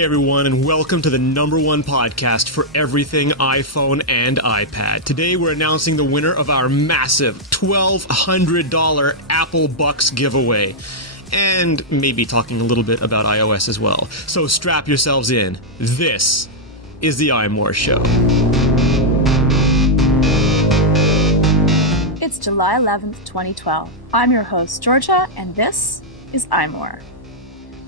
Hey everyone, and welcome to the #1 podcast for everything iPhone and iPad. Today we're announcing the winner of our massive $1,200 Apple Bucks giveaway. And maybe talking a little bit about iOS as well. So strap yourselves in. This is the iMore Show. It's July 11th, 2012. I'm your host, Georgia, and this is iMore.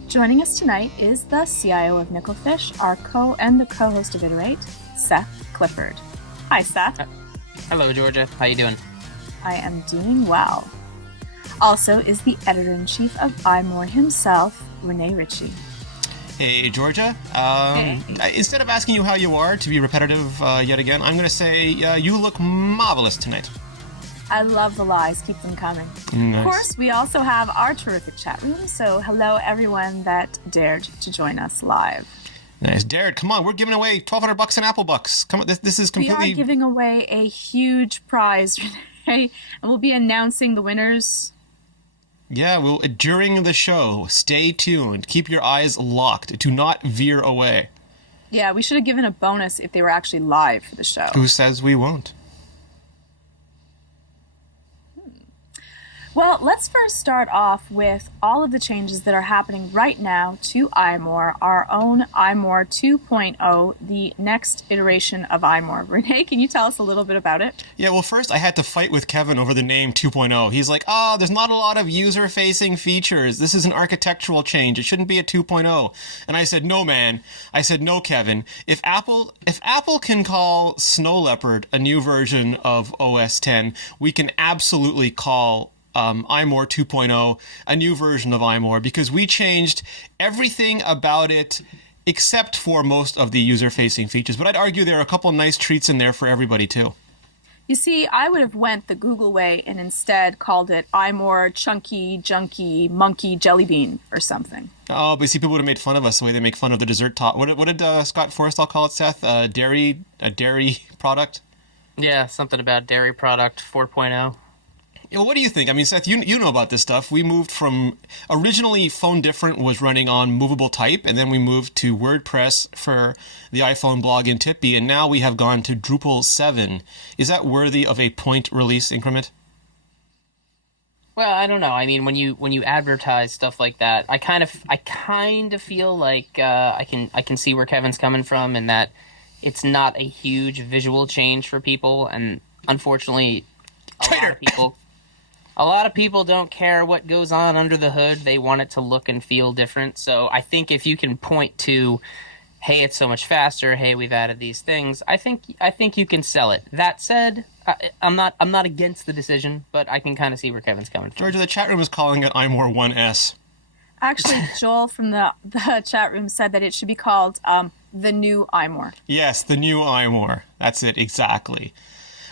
Joining us tonight is the CIO of Nickelfish, the co-host of Iterate, Seth Clifford. Hi, Seth. Hello, Georgia. How you doing? I am doing well. Also is the editor-in-chief of iMore himself, Renee Ritchie. Hey, Georgia. Hey. Instead of asking you how you are, to be repetitive yet again, I'm going to say you look marvelous tonight. I love the lies. Keep them coming. Nice. Of course, we also have our terrific chat room, so hello everyone that dared to join us live. Nice. Dared, come on. We're giving away $1,200 in Apple Bucks. Come on, this is completely... We are giving away a huge prize, Renee, and we'll be announcing the winners. Yeah, during the show, stay tuned. Keep your eyes locked. Do not veer away. Yeah, we should have given a bonus if they were actually live for the show. Who says we won't? Well, let's first start off with all of the changes that are happening right now to iMore, our own iMore 2.0, the next iteration of iMore. Renee, can you tell us a little bit about it? Yeah, well, first I had to fight with Kevin over the name 2.0. He's like, there's not a lot of user-facing features. This is an architectural change. It shouldn't be a 2.0. And I said, no, man. I said, no, Kevin. If Apple can call Snow Leopard a new version of OS X, we can absolutely call iMore 2.0, a new version of iMore, because we changed everything about it except for most of the user-facing features. But I'd argue there are a couple nice treats in there for everybody, too. You see, I would have went the Google way and instead called it iMore Chunky, Junky, Monkey, Jelly Bean or something. Oh, but see, people would have made fun of us the way they make fun of the dessert top. What did Scott Forstall call it, Seth? A dairy product? Yeah, something about dairy product 4.0. Well, what do you think? I mean, Seth, you know about this stuff. We moved from... Originally, Phone Different was running on movable type, and then we moved to WordPress for the iPhone blog in Tippy, and now we have gone to Drupal 7. Is that worthy of a point release increment? Well, I don't know. I mean, when you advertise stuff like that, I kind of feel like I can see where Kevin's coming from, and that it's not a huge visual change for people, and unfortunately, a lot of people don't care what goes on under the hood. They want it to look and feel different. So I think if you can point to, hey, it's so much faster, hey, we've added these things, I think you can sell it. That said, I'm not against the decision, but I can kind of see where Kevin's coming from. Georgia, the chat room is calling it iMore 1S. Actually, Joel from the chat room said that it should be called the new iMore. Yes, the new iMore. That's it, exactly.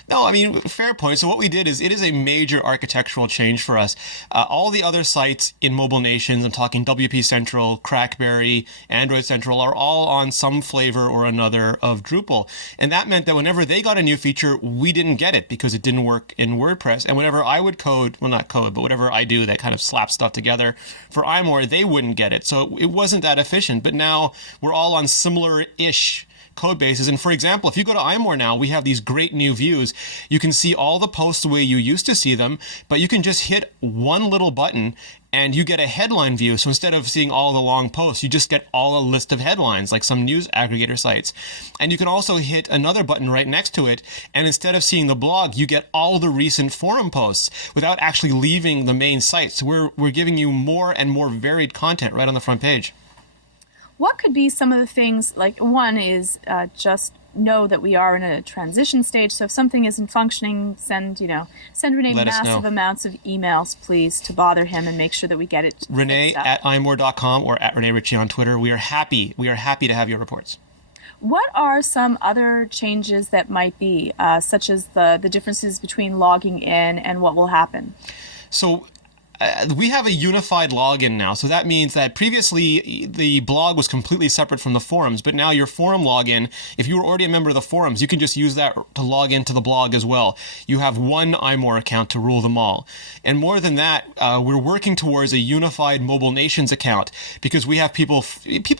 No, I mean, fair point. So what we did is it is a major architectural change for us. All the other sites in mobile nations, I'm talking WP Central, Crackberry, Android Central, are all on some flavor or another of Drupal. And that meant that whenever they got a new feature, we didn't get it because it didn't work in WordPress. And whenever I would code, well, not code, but whatever I do that kind of slaps stuff together for iMore, they wouldn't get it. So it wasn't that efficient. But now we're all on similar-ish code bases. And for example, if you go to iMore now, we have these great new views. You can see all the posts the way you used to see them, but you can just hit one little button and you get a headline view. So instead of seeing all the long posts, you just get all a list of headlines, like some news aggregator sites. And you can also hit another button right next to it, and instead of seeing the blog, you get all the recent forum posts without actually leaving the main site. So we're giving you more and more varied content right on the front page. What could be some of the things, like one is just know that we are in a transition stage, so if something isn't functioning, send Renee massive amounts of emails, please, to bother him and make sure that we get it. Renee at imore.com or at Renee Ritchie on Twitter. We are happy to have your reports. What are some other changes that might be, such as the differences between logging in and what will happen? So we have a unified login now. So that means that previously the blog was completely separate from the forums, but now your forum login, if you were already a member of the forums, you can just use that to log into the blog as well. You have one iMore account to rule them all. And more than that, we're working towards a unified Mobile Nations account, because we have people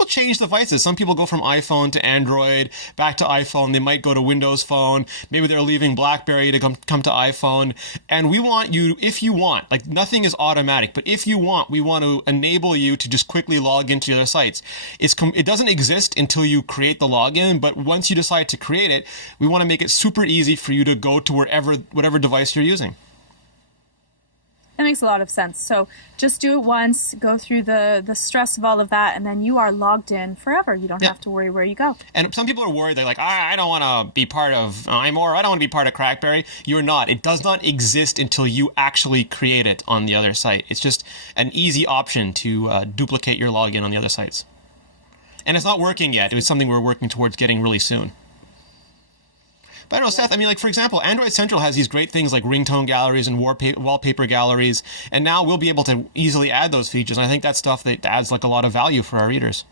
change devices. Some people go from iPhone to Android, back to iPhone. They might go to Windows Phone. Maybe they're leaving BlackBerry to come to iPhone. And we want you, if you want, like nothing is automatic, but if you want, we want to enable you to just quickly log into the other sites. It doesn't exist until you create the login, but once you decide to create it, we want to make it super easy for you to go to whatever device you're using. That makes a lot of sense. So just do it once, go through the stress of all of that, and then you are logged in forever. You don't have to worry where you go. And some people are worried. They're like, I don't want to be part of iMore. I don't want to be part of Crackberry. You're not. It does not exist until you actually create it on the other site. It's just an easy option to duplicate your login on the other sites. And it's not working yet. It was something we're working towards getting really soon. But I don't know, Seth, I mean, like, for example, Android Central has these great things like ringtone galleries and wallpaper galleries, and now we'll be able to easily add those features, and I think that's stuff that adds, like, a lot of value for our readers.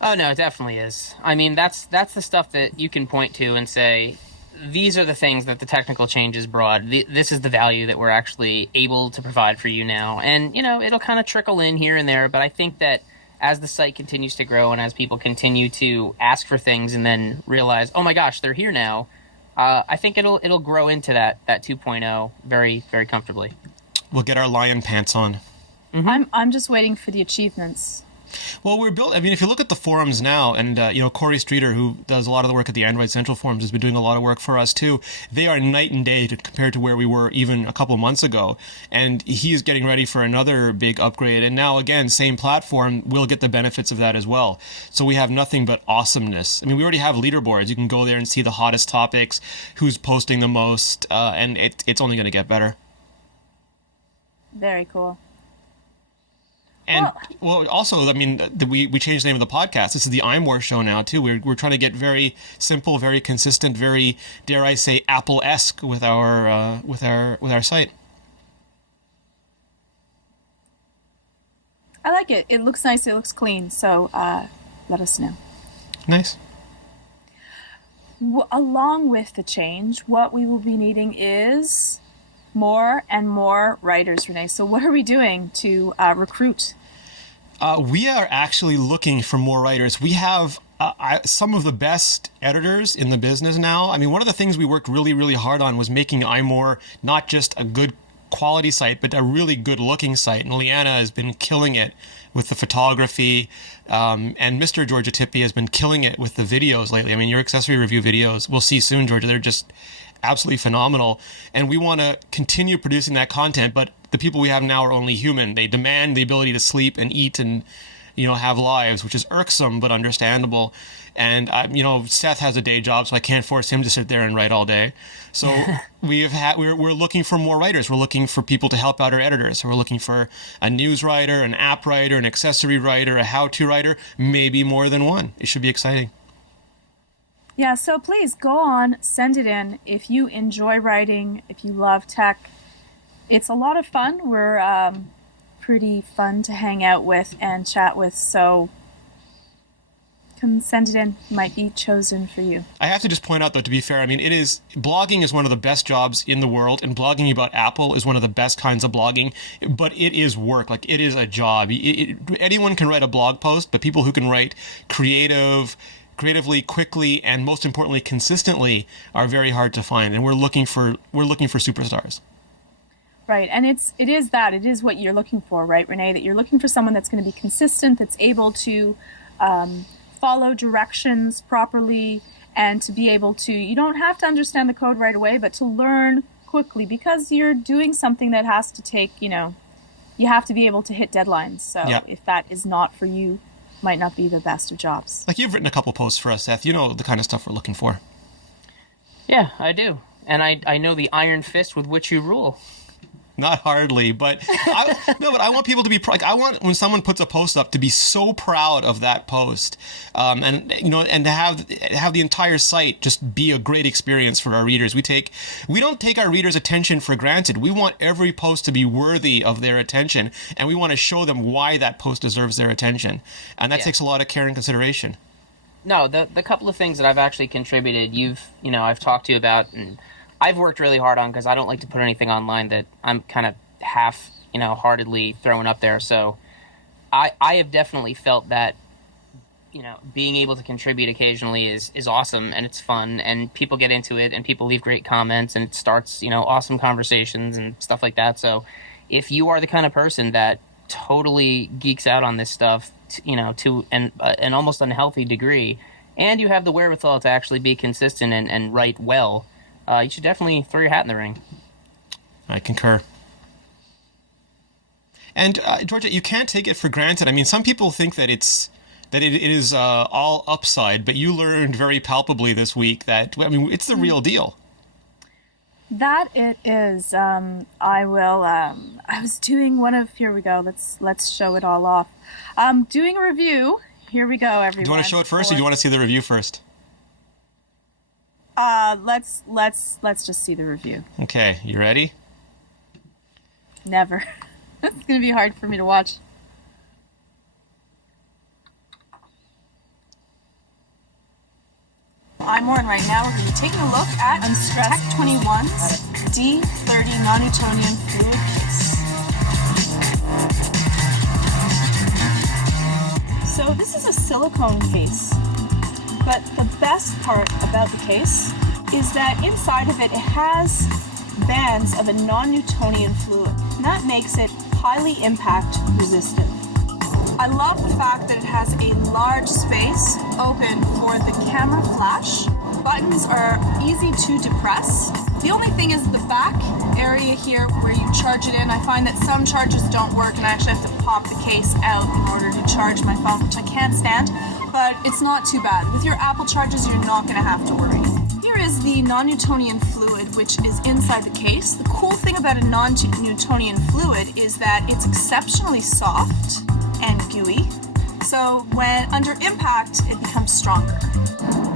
Oh, no, it definitely is. I mean, that's the stuff that you can point to and say, these are the things that the technical changes brought. This is the value that we're actually able to provide for you now. And, it'll kind of trickle in here and there, but I think that as the site continues to grow and as people continue to ask for things and then realize, oh my gosh, they're here now, I think it'll grow into that 2.0 very, very comfortably. We'll get our lion pants on. Mm-hmm. I'm just waiting for the achievements. Well, if you look at the forums now, and Corey Streeter, who does a lot of the work at the Android Central forums, has been doing a lot of work for us too. They are night and day compared to where we were even a couple months ago. And he is getting ready for another big upgrade. And now, again, same platform, we'll get the benefits of that as well. So we have nothing but awesomeness. I mean, we already have leaderboards. You can go there and see the hottest topics, who's posting the most, and it's only going to get better. Very cool. And also, I mean, we changed the name of the podcast. This is the iMore show now too. We're trying to get very simple, very consistent, very, dare I say, Apple-esque with our site. I like it. It looks nice. It looks clean. So let us know. Nice. Along with the change, what we will be needing is more and more writers, Renee. So what are we doing to recruit? We are actually looking for more writers. We have some of the best editors in the business now. I mean, one of the things we worked really, really hard on was making iMore not just a good quality site, but a really good looking site. And Leanna has been killing it with the photography. And Mr. Georgia Tippy has been killing it with the videos lately. I mean, your accessory review videos, we'll see soon, Georgia. They're just absolutely phenomenal, and we want to continue producing that content, but the people we have now are only human. They demand the ability to sleep and eat and have lives, which is irksome but understandable. And Seth has a day job, so I can't force him to sit there and write all day. So we're looking for more writers. We're looking for people to help out our editors. So we're looking for a news writer, an app writer, an accessory writer, a how-to writer, maybe more than one. It should be exciting. Yeah, so please go on, send it in. If you enjoy writing, if you love tech, it's a lot of fun. We're pretty fun to hang out with and chat with, so come send it in. It might be chosen for you. I have to just point out, though, to be fair, I mean, blogging is one of the best jobs in the world, and blogging about Apple is one of the best kinds of blogging, but it is work. Like, it is a job. Anyone can write a blog post, but people who can write creatively, quickly, and most importantly, consistently are very hard to find. And we're looking for superstars. Right. And it is what you're looking for, right, Renee? That you're looking for someone that's going to be consistent, that's able to follow directions properly, and to be able to, you don't have to understand the code right away, but to learn quickly, because you're doing something that has to take, you have to be able to hit deadlines. So if that is not for you, might not be the best of jobs. Like, you've written a couple posts for us, Seth. You know the kind of stuff we're looking for. Yeah, I do. And I know the iron fist with which you rule. Not hardly, but I want people to be I want when someone puts a post up to be so proud of that post, and to have the entire site just be a great experience for our readers. We don't take our readers' attention for granted. We want every post to be worthy of their attention, and we want to show them why that post deserves their attention, and that takes a lot of care and consideration. No, the couple of things that I've actually contributed, I've talked to you about, and I've worked really hard on, because I don't like to put anything online that I'm kind of heartedly throwing up there. So I have definitely felt that, being able to contribute occasionally is awesome, and it's fun, and people get into it, and people leave great comments, and it starts, awesome conversations and stuff like that. So if you are the kind of person that totally geeks out on this stuff, to an almost unhealthy degree, and you have the wherewithal to actually be consistent and write well, you should definitely throw your hat in the ring. I concur. And Georgia, you can't take it for granted. I mean, some people think that it is all upside, but you learned very palpably this week that it's the real deal. That it is. I was doing one of. Here we go. Let's show it all off. Doing a review. Here we go, everyone. Do you want to show it first, or do you want to see the review first? Let's just see the review. Okay, you ready? Never. It's gonna be hard for me to watch. iMore, and right now we're going to be taking a look at Tech 21's D30 non-Newtonian fluid case. So this is a silicone case, but the best part about the case is that inside of it has bands of a non-Newtonian fluid, and that makes it highly impact resistant. I love the fact that it has a large space open for the camera flash. Buttons are easy to depress. The only thing is the back area here where you charge it in. I find that some chargers don't work, and I actually have to pop the case out in order to charge my phone, which I can't stand, but it's not too bad. With your Apple chargers, you're not going to have to worry. Here is the non-Newtonian fluid, which is inside the case. The cool thing about a non-Newtonian fluid is that it's exceptionally soft and gooey, so when under impact it becomes stronger.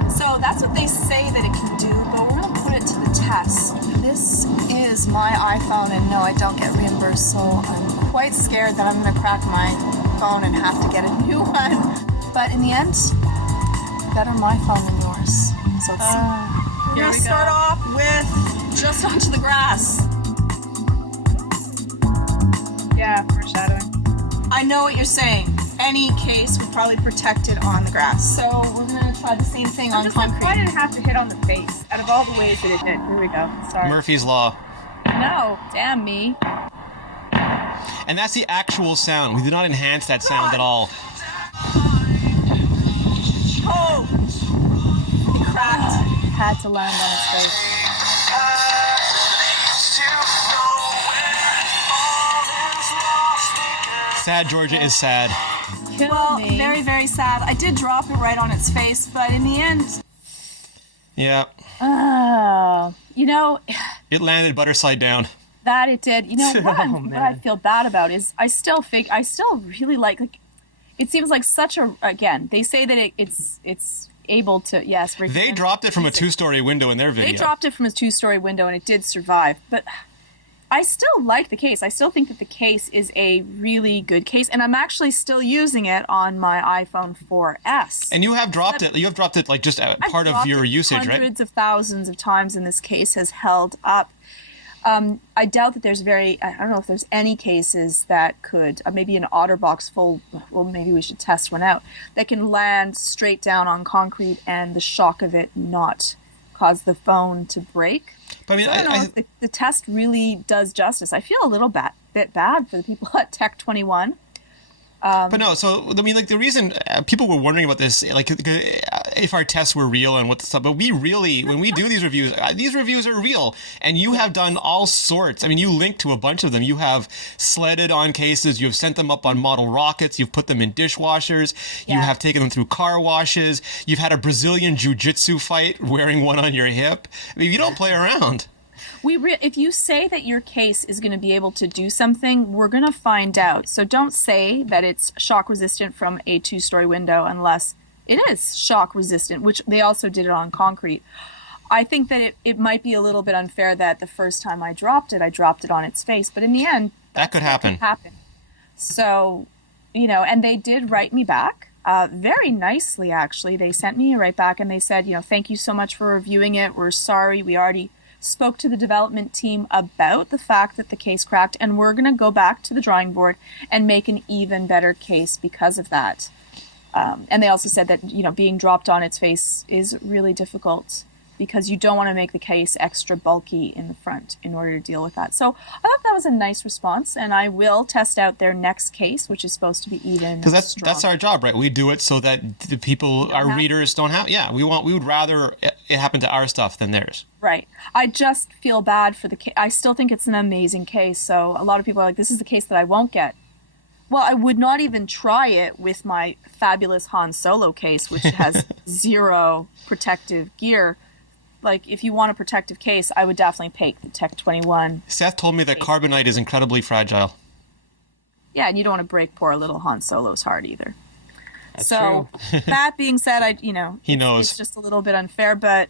So that's what they say that it can do, but we're going to put it to the test. This is my iPhone, and no, I don't get reimbursed, so I'm quite scared that I'm going to crack my phone and have to get a new one. But in the end, better my phone than yours. So let's see. We're going to start off with just onto the grass. Yeah, foreshadowing. I know what you're saying. Any case would probably protect it on the grass. So we're going to try the same thing on concrete. Why did it have to hit on the face? Out of all the ways that it did. Here we go. Sorry. Murphy's Law. No, damn me. And that's the actual sound. We did not enhance that sound at all. Oh! It cracked. Had to land on its face. Sad Georgia is sad. Well, very, very sad. I did drop it right on its face, but in the end... Yeah. Oh, it landed butter side down. That it did. What I feel bad about is I still really like it seems like such a, again, they say that it's able to, yes. They dropped it from a 2-story window in their video. They dropped it from a 2-story window and it did survive, but I still like the case. I still think that the case is a really good case, and I'm actually still using it on my iPhone 4S. And you have dropped it. You have dropped it like just part of your usage, right? Hundreds of thousands of times, and this case has held up. I doubt that I don't know if there's any cases that could, maybe an OtterBox full, well, maybe we should test one out, that can land straight down on concrete and the shock of it not cause the phone to break. But I don't know if the test really does justice. I feel a little bit bad for the people at Tech 21. But no, so I mean, like the reason people were wondering about this, like if our tests were real and what the stuff, but we really, when we do these reviews are real, and you have done all sorts. I mean, you linked to a bunch of them. You have sledded on cases. You have sent them up on model rockets. You've put them in dishwashers. Yeah. You have taken them through car washes. You've had a Brazilian jiu-jitsu fight wearing one on your hip. I mean, you don't play around. If you say that your case is going to be able to do something, we're going to find out. So don't say that it's shock resistant from a 2-story window unless it is shock resistant, which they also did it on concrete. I think that it might be a little bit unfair that the first time I dropped it on its face, but in the end, that could happen. So, and they did write me back very nicely, actually. They sent me right back and they said, thank you so much for reviewing it. We're sorry. We already spoke to the development team about the fact that the case cracked, and we're going to go back to the drawing board and make an even better case because of that. And they also said that, being dropped on its face is really difficult because you don't want to make the case extra bulky in the front in order to deal with that. So I thought that was a nice response, and I will test out their next case, which is supposed to be even because that's our job, right? We do it so that the people, our readers, don't have. Yeah, we would rather it happen to our stuff than theirs. Right. I just feel bad for the case. I still think it's an amazing case. So a lot of people are like, this is the case that I won't get. Well, I would not even try it with my fabulous Han Solo case, which has 0 protective gear. Like, if you want a protective case, I would definitely pick the Tech 21. Seth told me that carbonite is incredibly fragile. Yeah, and you don't want to break poor little Han Solo's heart either. That's true. That being said, he knows. It's just a little bit unfair, but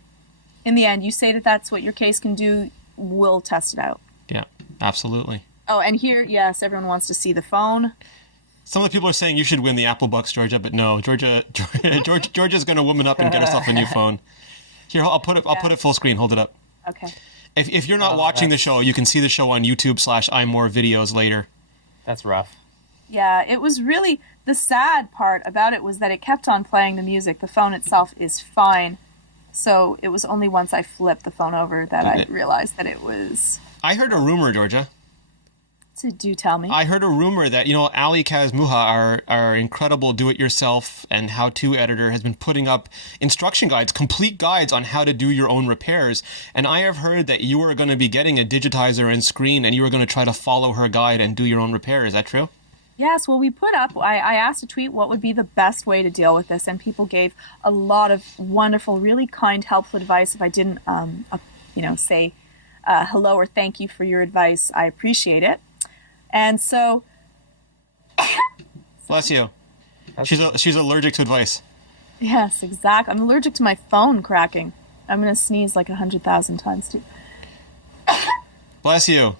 in the end, you say that that's what your case can do, we'll test it out. Yeah, absolutely. Oh, and here, yes, everyone wants to see the phone. Some of the people are saying you should win the Apple Bucks, Georgia, but no, Georgia's going to woman up and get herself a new phone. Here, I'll put it full screen. Hold it up. Okay. If you're not watching the show, you can see the show on YouTube/iMore videos later. That's rough. Yeah, it was really, the sad part about it was that it kept on playing the music. The phone itself is fine. So it was only once I flipped the phone over that I realized that it was... I heard a rumor, Georgia. So do tell me. I heard a rumor that, Ali Kazmuha, our incredible do-it-yourself and how-to editor, has been putting up instruction guides, complete guides on how to do your own repairs. And I have heard that you are going to be getting a digitizer and screen, and you are going to try to follow her guide and do your own repair. Is that true? Yes, well, we put up, I asked a tweet what would be the best way to deal with this, and people gave a lot of wonderful, really kind, helpful advice. If I didn't, say hello or thank you for your advice, I appreciate it. And so... Bless you. She's allergic to advice. Yes, exactly. I'm allergic to my phone cracking. I'm going to sneeze like 100,000 times, too. Bless you.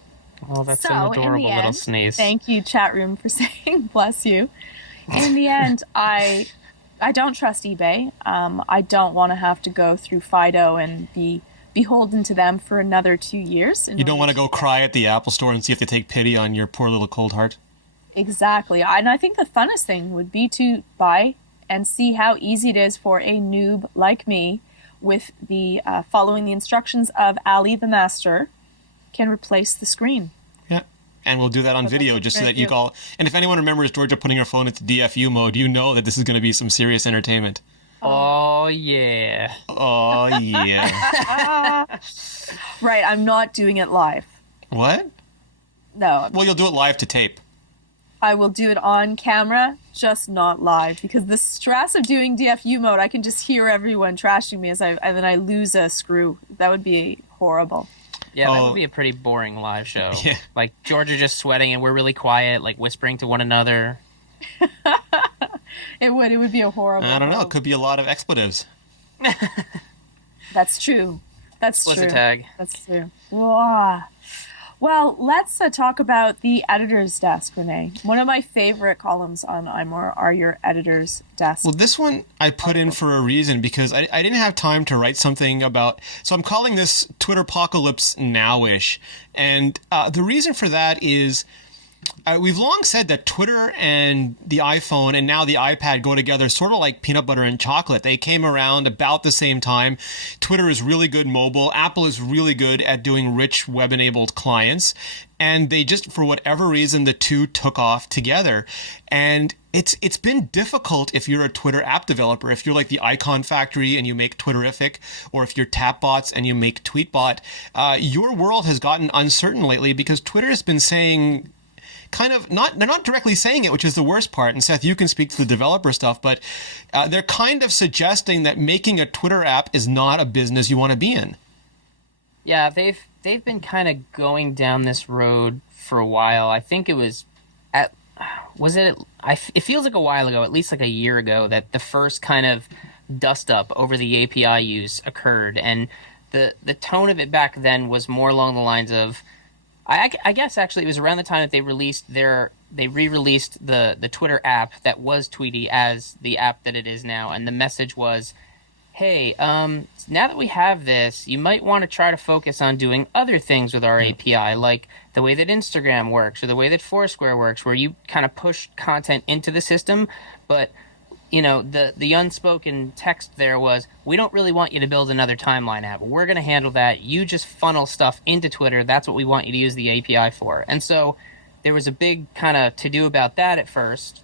Oh, that's an adorable little sneeze. Thank you, chat room, for saying bless you. In the end, I don't trust eBay. I don't want to have to go through Fido and be beholden to them for another 2 years. You don't want to go cry at the Apple Store and see if they take pity on your poor little cold heart? Exactly. And I think the funnest thing would be to buy and see how easy it is for a noob like me with the following the instructions of Ali the Master can replace the screen. Yeah. And we'll do that on video just so that you all... And if anyone remembers Georgia putting her phone into DFU mode, you know that this is going to be some serious entertainment. Oh, yeah. Oh, yeah. Right, I'm not doing it live. What? No. Well, you'll do it live to tape. I will do it on camera, just not live, because the stress of doing DFU mode, I can just hear everyone trashing me and then I lose a screw. That would be horrible. Yeah, that would be a pretty boring live show. Yeah. Like, Georgia just sweating and we're really quiet, like whispering to one another. It would be a horrible... I don't know. It could be a lot of expletives. That's true. That's Explicit true. tag. That's true. Whoa. Well, let's talk about the editor's desk, Renee. One of my favorite columns on iMore are your editor's desk. Well, this one I put in for a reason because I didn't have time to write something about... So I'm calling this Twitterpocalypse now-ish. And the reason for that is... we've long said that Twitter and the iPhone and now the iPad go together sort of like peanut butter and chocolate. They came around about the same time. Twitter is really good mobile. Apple is really good at doing rich web-enabled clients. And they just, for whatever reason, the two took off together. And it's been difficult if you're a Twitter app developer. If you're like the Icon Factory and you make Twitterific, or if you're Tapbots and you make Tweetbot, your world has gotten uncertain lately because Twitter has been saying... they're not directly saying it, which is the worst part. And Seth, you can speak to the developer stuff, but they're kind of suggesting that making a Twitter app is not a business you want to be in. Yeah, they've been kind of going down this road for a while. I think it was it feels like a while ago, at least like a year ago, that the first kind of dust up over the API use occurred, and the tone of it back then was more along the lines of, I guess actually it was around the time that they re-released the Twitter app that was Tweety as the app that it is now, and the message was, hey, now that we have this, you might want to try to focus on doing other things with our API, like the way that Instagram works or the way that Foursquare works, where you kind of push content into the system. But, the unspoken text there was, we don't really want you to build another timeline app. We're going to handle that. You just funnel stuff into Twitter. That's what we want you to use the API for. And so there was a big kind of to-do about that at first.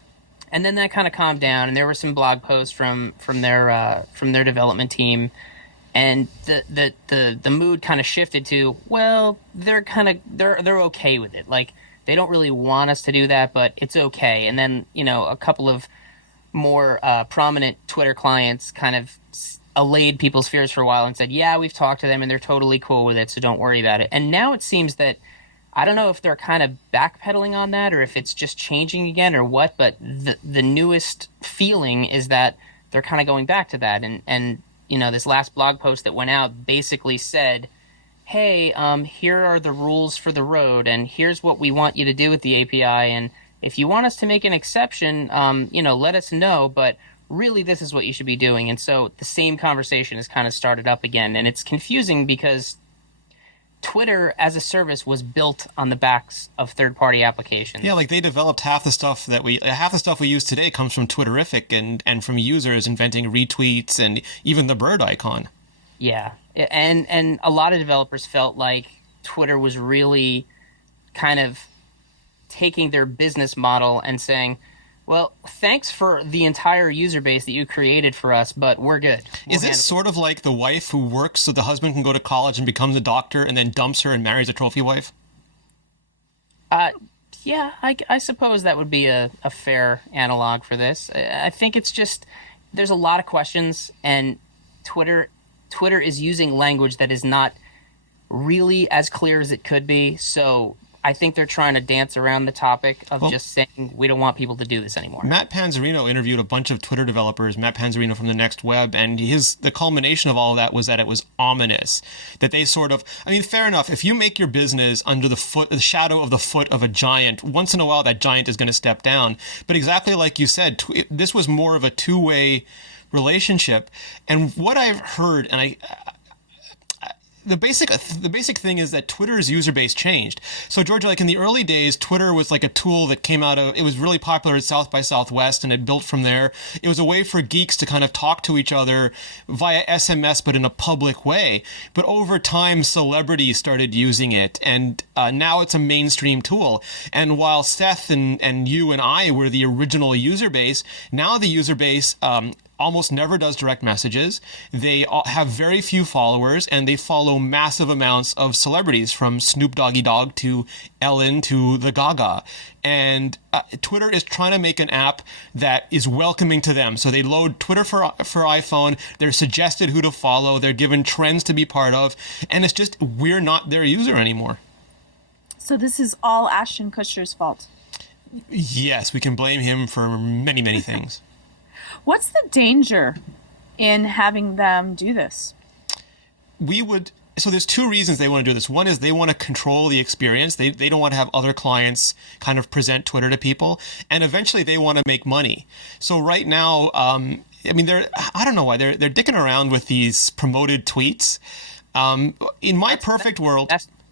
And then that kind of calmed down, and there were some blog posts from their development team, and the mood kind of shifted to, well, they're okay with it. Like, they don't really want us to do that, but it's okay. And then a couple of more prominent Twitter clients kind of allayed people's fears for a while and said, yeah, we've talked to them and they're totally cool with it, so don't worry about it. And now it seems that, I don't know if they're kind of backpedaling on that or if it's just changing again or what, but the newest feeling is that they're kind of going back to that. And this last blog post that went out basically said, hey, here are the rules for the road, and here's what we want you to do with the API, and if you want us to make an exception, let us know, but really this is what you should be doing. And so the same conversation has kind of started up again, and it's confusing because Twitter as a service was built on the backs of third-party applications. Yeah, like they developed half the stuff we use today comes from Twitterific and from users inventing retweets and even the bird icon. Yeah, and a lot of developers felt like Twitter was really kind of taking their business model and saying, well, thanks for the entire user base that you created for us, but we're good. Is it sort of like the wife who works so the husband can go to college and becomes a doctor and then dumps her and marries a trophy wife? Yeah, I suppose that would be a fair analog for this. I think it's just, there's a lot of questions, and Twitter is using language that is not really as clear as it could be, so I think they're trying to dance around the topic of just saying we don't want people to do this anymore. Matt Panzarino interviewed a bunch of Twitter developers, Matt Panzarino from The Next Web, and the culmination of all of that was that it was ominous. That they sort of, fair enough, if you make your business under the shadow of the foot of a giant, once in a while that giant is going to step down. But exactly like you said, this was more of a two-way relationship. And what I've heard, and the basic thing is that Twitter's user base changed. So, Georgia, like in the early days, Twitter was like a tool that came out of, it was really popular at South by Southwest, and it built from there. It was a way for geeks to kind of talk to each other via SMS, but in a public way. But over time, celebrities started using it, and now it's a mainstream tool. And while Seth and you and I were the original user base, now the user base almost never does direct messages. They have very few followers, and they follow massive amounts of celebrities, from Snoop Doggy Dogg to Ellen to the Gaga. And Twitter is trying to make an app that is welcoming to them. So they load Twitter for iPhone. They're suggested who to follow. They're given trends to be part of. And it's just, we're not their user anymore. So this is all Ashton Kutcher's fault. Yes, we can blame him for many, many things. What's the danger in having them do this? So there's two reasons they want to do this. One is they want to control the experience. They don't want to have other clients kind of present Twitter to people. And eventually they want to make money. So right now, I don't know why, they're dicking around with these promoted tweets. In my perfect world...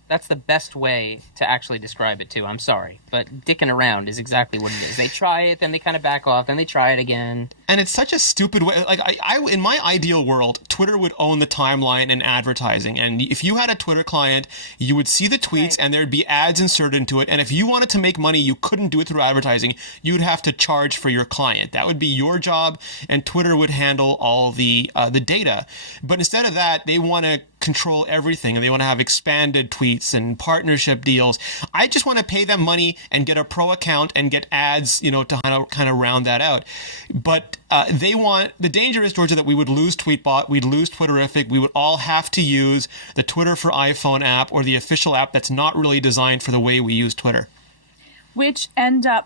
That's the best way to actually describe it, too. I'm sorry. But dicking around is exactly what it is. They try it, then they kind of back off, then they try it again. And it's such a stupid way. Like, I in my ideal world, Twitter would own the timeline and advertising. And if you had a Twitter client, you would see the tweets, and there'd be ads inserted into it. And if you wanted to make money, you couldn't do it through advertising. You'd have to charge for your client. That would be your job, and Twitter would handle all the data. But instead of that, they want to control everything, and they want to have expanded tweets and partnership deals. I just want to pay them money and get a pro account and get ads, to kind of round that out. But the danger is, Georgia, that we would lose Tweetbot, we'd lose Twitterific, we would all have to use the Twitter for iPhone app or the official app that's not really designed for the way we use Twitter. Which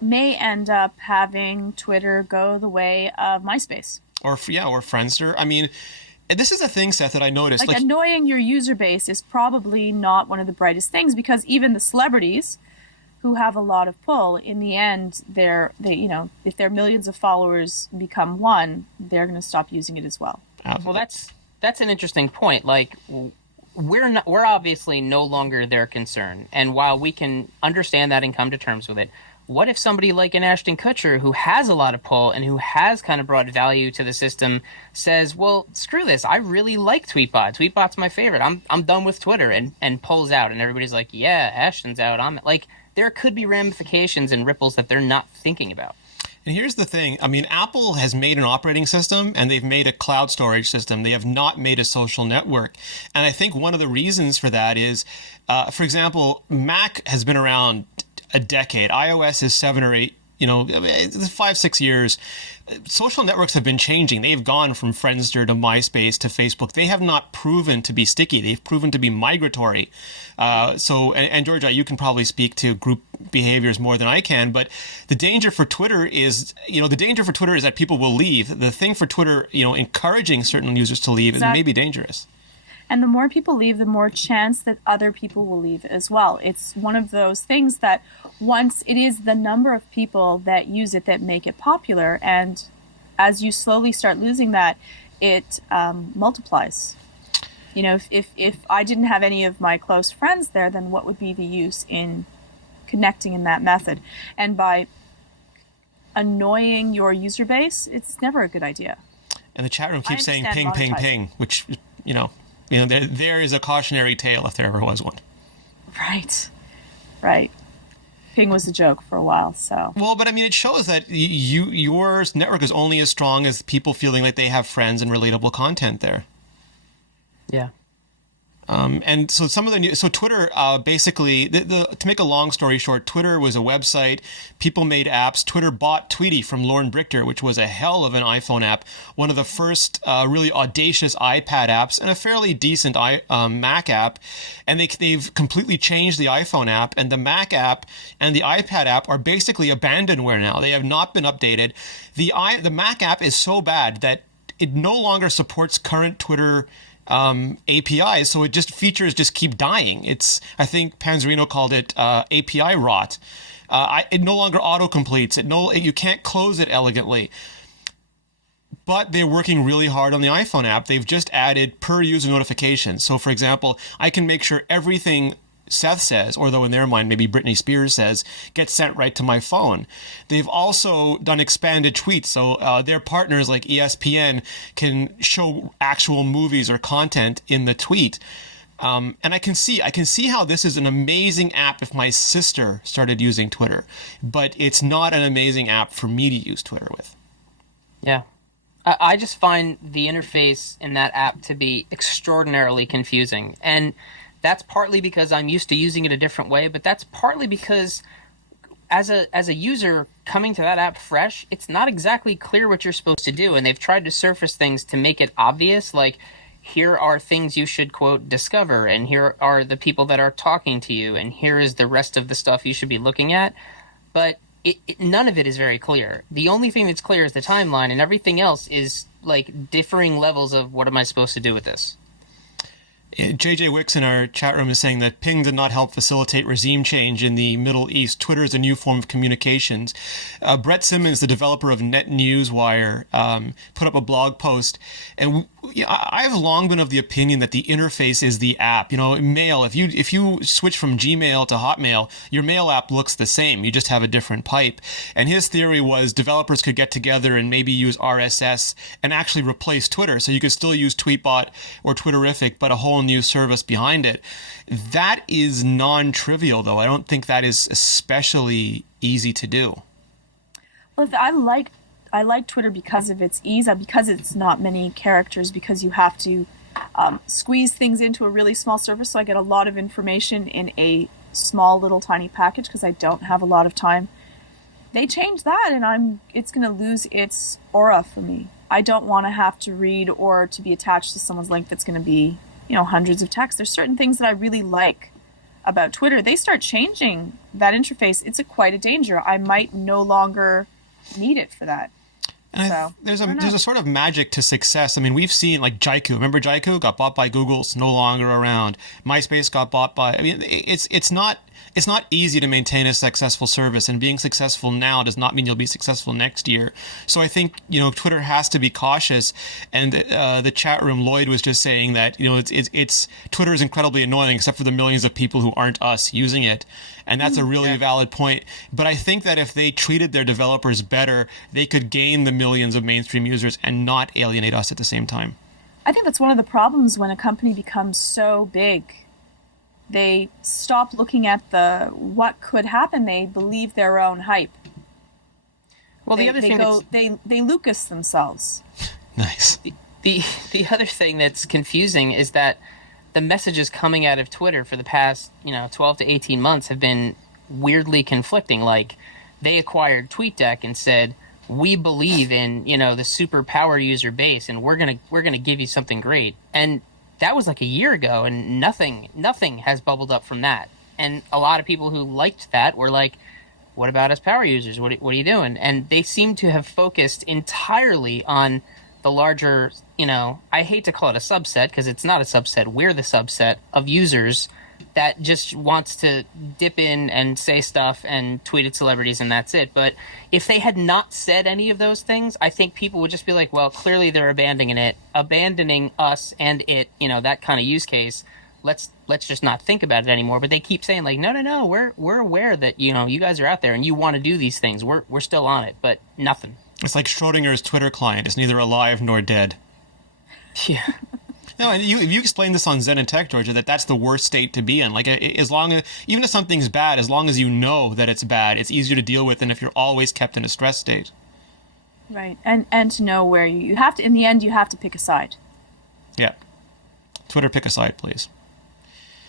may end up having Twitter go the way of MySpace. Or Friendster. I mean, this is a thing, Seth, that I noticed. Like annoying your user base is probably not one of the brightest things, because even the celebrities who have a lot of pull, in the end, if their millions of followers become one, they're going to stop using it as well. Well, that's an interesting point. Like, we're obviously no longer their concern, and while we can understand that and come to terms with it, what if somebody like an Ashton Kutcher, who has a lot of pull and who has kind of brought value to the system, says, well, screw this, I really like Tweetbot. Tweetbot's my favorite. I'm done with Twitter, and pulls out, and everybody's like, yeah, Ashton's out. I'm like, there could be ramifications and ripples that they're not thinking about. And here's the thing. I mean, Apple has made an operating system and they've made a cloud storage system. They have not made a social network. And I think one of the reasons for that is, for example, Mac has been around a decade. iOS is 7 or 8, 5-6 years. Social networks have been changing. They've gone from Friendster to MySpace to Facebook. They have not proven to be sticky. They've proven to be migratory. And Georgia, you can probably speak to group behaviors more than I can, but the danger for Twitter is that people will leave. The thing for Twitter, encouraging certain users to leave is maybe dangerous. And the more people leave, the more chance that other people will leave as well. It's one of those things that once it is the number of people that use it that make it popular. And as you slowly start losing that, it multiplies. If I didn't have any of my close friends there, then what would be the use in connecting in that method? And by annoying your user base, it's never a good idea. And the chat room keeps saying ping, ping, ping, which, there is a cautionary tale if there ever was one. Right. Ping was a joke for a while, so. Well, but I mean, it shows that your network is only as strong as people feeling like they have friends and relatable content there. Yeah. And so Twitter, basically, to make a long story short, Twitter was a website. People made apps. Twitter bought Tweety from Lauren Brichter, which was a hell of an iPhone app, one of the first really audacious iPad apps, and a fairly decent Mac app. And they've completely changed the iPhone app, and the Mac app and the iPad app are basically abandonware now. They have not been updated. The Mac app is so bad that it no longer supports current Twitter APIs, so features just keep dying. I think Panzerino called it API rot. It no longer auto-completes. You can't close it elegantly. But they're working really hard on the iPhone app. They've just added per-user notifications. So, for example, I can make sure everything Seth says, or though in their mind maybe Britney Spears says, gets sent right to my phone. They've also done expanded tweets, so their partners like ESPN can show actual movies or content in the tweet. And I can see how this is an amazing app if my sister started using Twitter, but it's not an amazing app for me to use Twitter with. Yeah. I just find the interface in that app to be extraordinarily confusing. And that's partly because I'm used to using it a different way, but that's partly because as a user coming to that app fresh, it's not exactly clear what you're supposed to do. And they've tried to surface things to make it obvious, like here are things you should, quote, discover, and here are the people that are talking to you, and here is the rest of the stuff you should be looking at. But none of it is very clear. The only thing that's clear is the timeline, and everything else is like differing levels of what am I supposed to do with this. JJ Wicks in our chat room is saying that ping did not help facilitate regime change in the Middle East. Twitter is a new form of communications. Brett Simmons, the developer of NetNewsWire, put up a blog post, and I've long been of the opinion that the interface is the app. Mail, if you switch from Gmail to Hotmail, your mail app looks the same. You just have a different pipe. And his theory was developers could get together and maybe use RSS and actually replace Twitter. So you could still use Tweetbot or Twitterific, but a whole new service behind it. That is non-trivial, though. I don't think that is especially easy to do. Well, I like Twitter because of its ease, because it's not many characters, because you have to squeeze things into a really small service. So I get a lot of information in a small little tiny package because I don't have a lot of time. they change that, and it's going to lose its aura for me. I don't want to have to read or to be attached to someone's link that's going to be, hundreds of texts. There's certain things that I really like about Twitter. They start changing that interface. It's quite a danger. I might no longer need it for that. And So there's a sort of magic to success. I mean, we've seen like Jaiku. Remember Jaiku got bought by Google. It's no longer around. MySpace got bought by. I mean, it's not easy to maintain a successful service, and being successful now does not mean you'll be successful next year. So I think Twitter has to be cautious. And the chat room, Lloyd was just saying that it's Twitter is incredibly annoying, except for the millions of people who aren't us using it. And that's a really valid point. But I think that if they treated their developers better, they could gain the millions of mainstream users and not alienate us at the same time. I think that's one of the problems when a company becomes so big. They stop looking at what could happen. They believe their own hype. Well, the other thing they Lucas themselves. Nice. The other thing that's confusing is that the messages coming out of Twitter for the past 12 to 18 months have been weirdly conflicting. Like, they acquired TweetDeck and said, we believe in the super power user base, and we're gonna give you something great. And that was like a year ago, and nothing has bubbled up from that. And a lot of people who liked that were like, what about us power users? What are you doing? And they seem to have focused entirely on the larger, I hate to call it a subset because it's not a subset. We're the subset of users that just wants to dip in and say stuff and tweet at celebrities, and that's it. But if they had not said any of those things, I think people would just be like, well, clearly they're abandoning us and it, that kind of use case. Let's just not think about it anymore. But they keep saying like, no, we're aware that, you guys are out there and you want to do these things. We're still on it, but nothing. It's like Schrodinger's Twitter client. It's neither alive nor dead. Yeah. No, and you explained this on Zen and Tech, Georgia, that's the worst state to be in. Like, as long as, even if something's bad, as long as you know that it's bad, it's easier to deal with than if you're always kept in a stress state. Right, and to know where you have to, in the end, you have to pick a side. Yeah. Twitter, pick a side, please.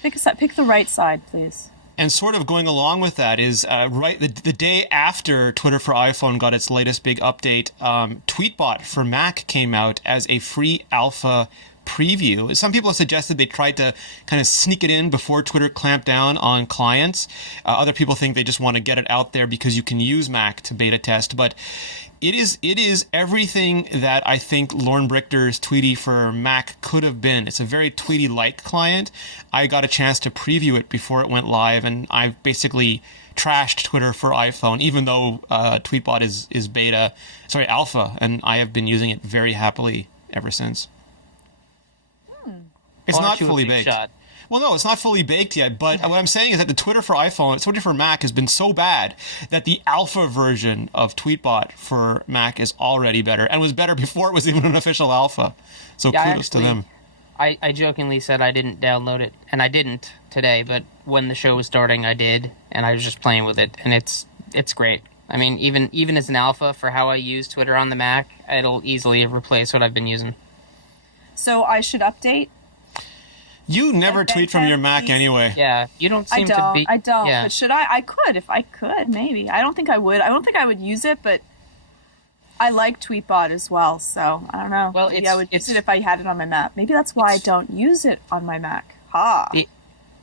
Pick the right side, please. And sort of going along with that is the day after Twitter for iPhone got its latest big update, Tweetbot for Mac came out as a free alpha preview. Some people have suggested they tried to kind of sneak it in before Twitter clamped down on clients. Other people think they just want to get it out there because you can use Mac to beta test. But it is everything that I think Lorne Brichter's Tweety for Mac could have been. It's a very Tweety-like client. I got a chance to preview it before it went live, and I've basically trashed Twitter for iPhone, even though Tweetbot is alpha, and I have been using it very happily ever since. It's not fully baked. Well, no, it's not fully baked yet, but what I'm saying is that the Twitter for iPhone, Twitter for Mac has been so bad that the alpha version of Tweetbot for Mac is already better, and was better before it was even an official alpha. So kudos to them. I jokingly said I didn't download it, and I didn't today, but when the show was starting, I did, and I was just playing with it, and it's great. I mean, even as an alpha for how I use Twitter on the Mac, it'll easily replace what I've been using. So I should update? You never tweet from your Mac anyway. Yeah, you don't seem to be... I don't, yeah. But should I? I could, if I could, maybe. I don't think I would. I don't think I would use it, but I like Tweetbot as well, so I don't know. Well, maybe I would use it if I had it on my Mac. Maybe that's why I don't use it on my Mac. Ha!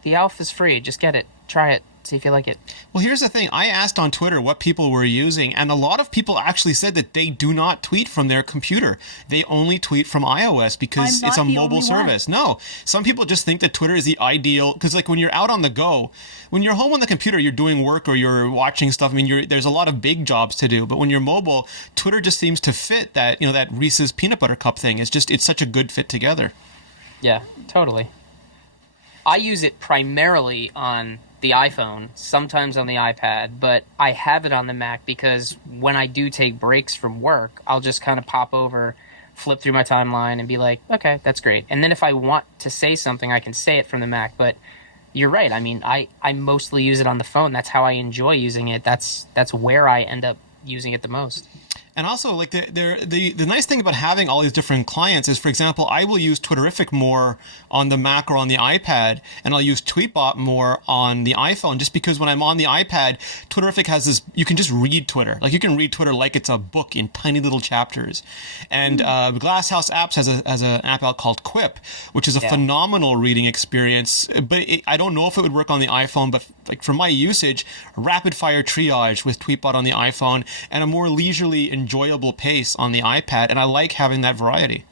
The alpha's free. Just get it. Try it. See if you like it. Well, here's the thing. I asked on Twitter what people were using, and a lot of people actually said that they do not tweet from their computer. They only tweet from iOS because it's a mobile service. No, some people just think that Twitter is the ideal, because like when you're out on the go, when you're home on the computer, you're doing work or you're watching stuff. I mean, there's a lot of big jobs to do, but when you're mobile, Twitter just seems to fit that, that Reese's peanut butter cup thing. It's such a good fit together. Yeah, totally. I use it primarily on the iPhone, sometimes on the iPad, but I have it on the Mac because when I do take breaks from work, I'll just kind of pop over, flip through my timeline and be like, okay, that's great. And then if I want to say something, I can say it from the Mac. But you're right. I mean, I mostly use it on the phone. That's how I enjoy using it. That's where I end up using it the most. And also, like the nice thing about having all these different clients is, for example, I will use Twitterific more on the Mac or on the iPad, and I'll use Tweetbot more on the iPhone, just because when I'm on the iPad, Twitterific has this, you can just read Twitter. Like, you can read Twitter like it's a book in tiny little chapters. And Glasshouse Apps has an app out called Quip, which is a phenomenal reading experience. But I don't know if it would work on the iPhone, but like for my usage, rapid fire triage with Tweetbot on the iPhone and a more leisurely, enjoyable pace on the iPad, and I like having that variety.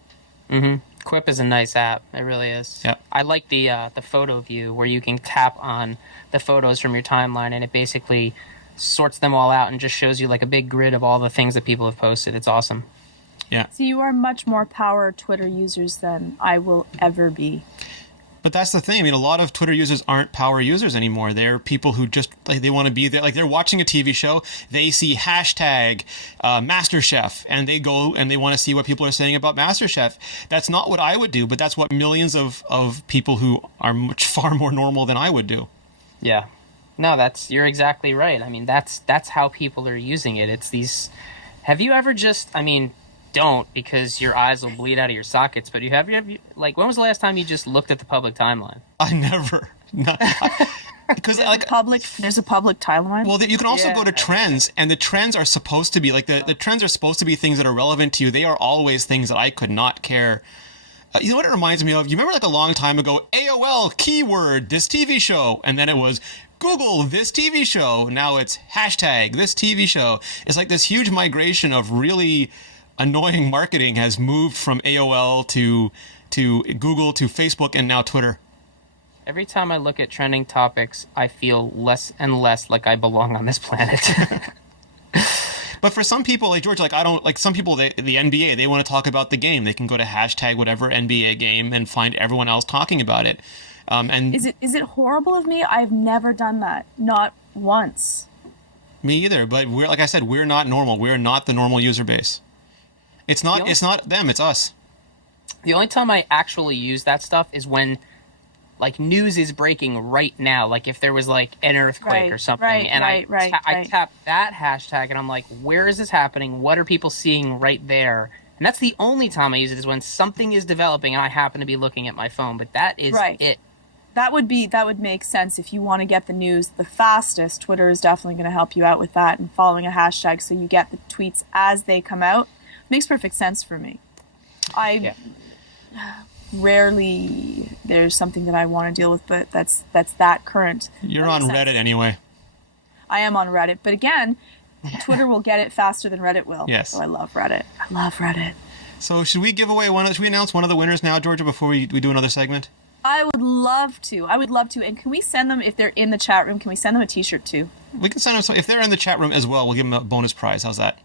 Quip is a nice app. It really is. Yep. I like the photo view where you can tap on the photos from your timeline, and it basically sorts them all out and just shows you like a big grid of all the things that people have posted. It's awesome. Yeah. So you are much more power Twitter users than I will ever be. But that's the thing. I mean, a lot of Twitter users aren't power users anymore. They're people who just, like, they want to be there. Like, they're watching a TV show, they see hashtag MasterChef, and they go and they want to see what people are saying about MasterChef. That's not what I would do, but that's what millions of people who are far more normal than I would do. Yeah. No, you're exactly right. I mean, that's how people are using it. It's these, have you ever just, I mean, don't, because your eyes will bleed out of your sockets, but have you like, when was the last time you just looked at the public timeline? I never. Because there's a public timeline. Well, you can also go to trends, and the trends are supposed to be like the trends are supposed to be things that are relevant to you. They are always things that I could not care. You know what it reminds me of? You remember like a long time ago, AOL keyword this TV show, and then it was Google this TV show. Now it's hashtag this TV show. It's like this huge migration of really annoying marketing has moved from AOL to Google to Facebook and now Twitter. Every time I look at trending topics, I feel less and less like I belong on this planet. But for some people, like George, like I don't like some people. The NBA, they want to talk about the game. They can go to hashtag whatever NBA game and find everyone else talking about it. And is it horrible of me? I've never done that, not once. Me either. But we're, like I said, we're not normal. We're not the normal user base. It's not them, it's us. The only time I actually use that stuff is when, like, news is breaking right now. Like, if there was, like, an earthquake or something. I tap that hashtag, and I'm like, where is this happening? What are people seeing right there? And that's the only time I use it, is when something is developing and I happen to be looking at my phone. But that is it. That would make sense if you want to get the news the fastest. Twitter is definitely going to help you out with that, and following a hashtag so you get the tweets as they come out. Makes perfect sense for me. Rarely there's something that I want to deal with, but that's that current. You're on Reddit anyway. I am on Reddit, but again, Twitter will get it faster than Reddit will. Yes. So I love Reddit. So should we give away should we announce one of the winners now, Georgia, before we do another segment? I would love to. And can we send them, if they're in the chat room, can we send them a t-shirt too? We can send them some. If they're in the chat room as well, we'll give them a bonus prize. How's that?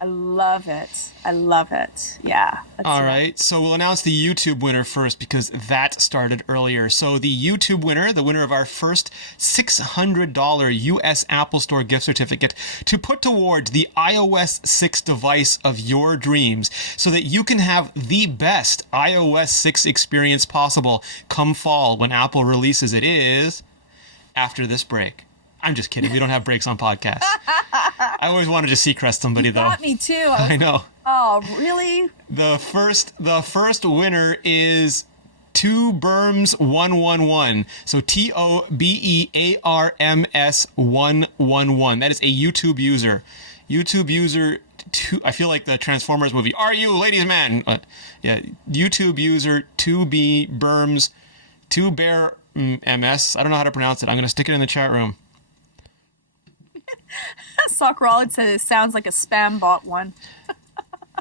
I love it. Yeah. All right. So we'll announce the YouTube winner first because that started earlier. So the YouTube winner, the winner of our first $600 US Apple Store gift certificate to put towards the iOS 6 device of your dreams so that you can have the best iOS 6 experience possible come fall when Apple releases it is after this break. I'm just kidding. We don't have breaks on podcasts. I always wanted to Seacrest somebody, though. Got me too. I know. Oh, really? The first winner is 2berms111. So TOBEARMS 111. That is a YouTube user. YouTube user. I feel like the Transformers movie. Are you, ladies man? Yeah. YouTube user 2berms 2bearms. I don't know how to pronounce it. I'm going to stick it in the chat room. Soccerolid says it sounds like a spam bot one.